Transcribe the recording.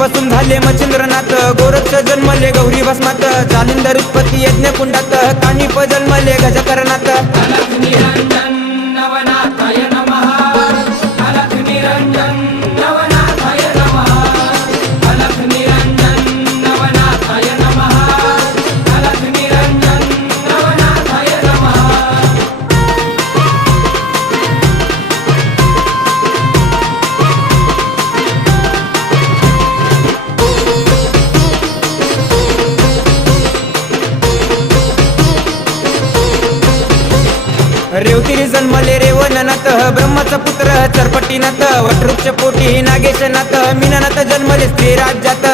पासून झाले मच्छिंद्रनाथ, गोरक्ष जन्मले गौरी भस्मात, जालिंदर उत्पत्ती यज्ञ कुंडात, कानिप जन्मले गजकरणात. अलख निरंजन नवनाथाय नमः, अलख निरंजन नवनाथाय नमः, अलख निरंजन नवनाथाय नमः, अलख निरंजन नवनाथाय नमः. रेवतिरी जन्मले रेवणनाथ, ब्रह्माचा पुत्र चरपटीनाथ, वटवृक्ष पोटी नागेशनाथ, मीननाथ जन्मले स्त्री राज्यात.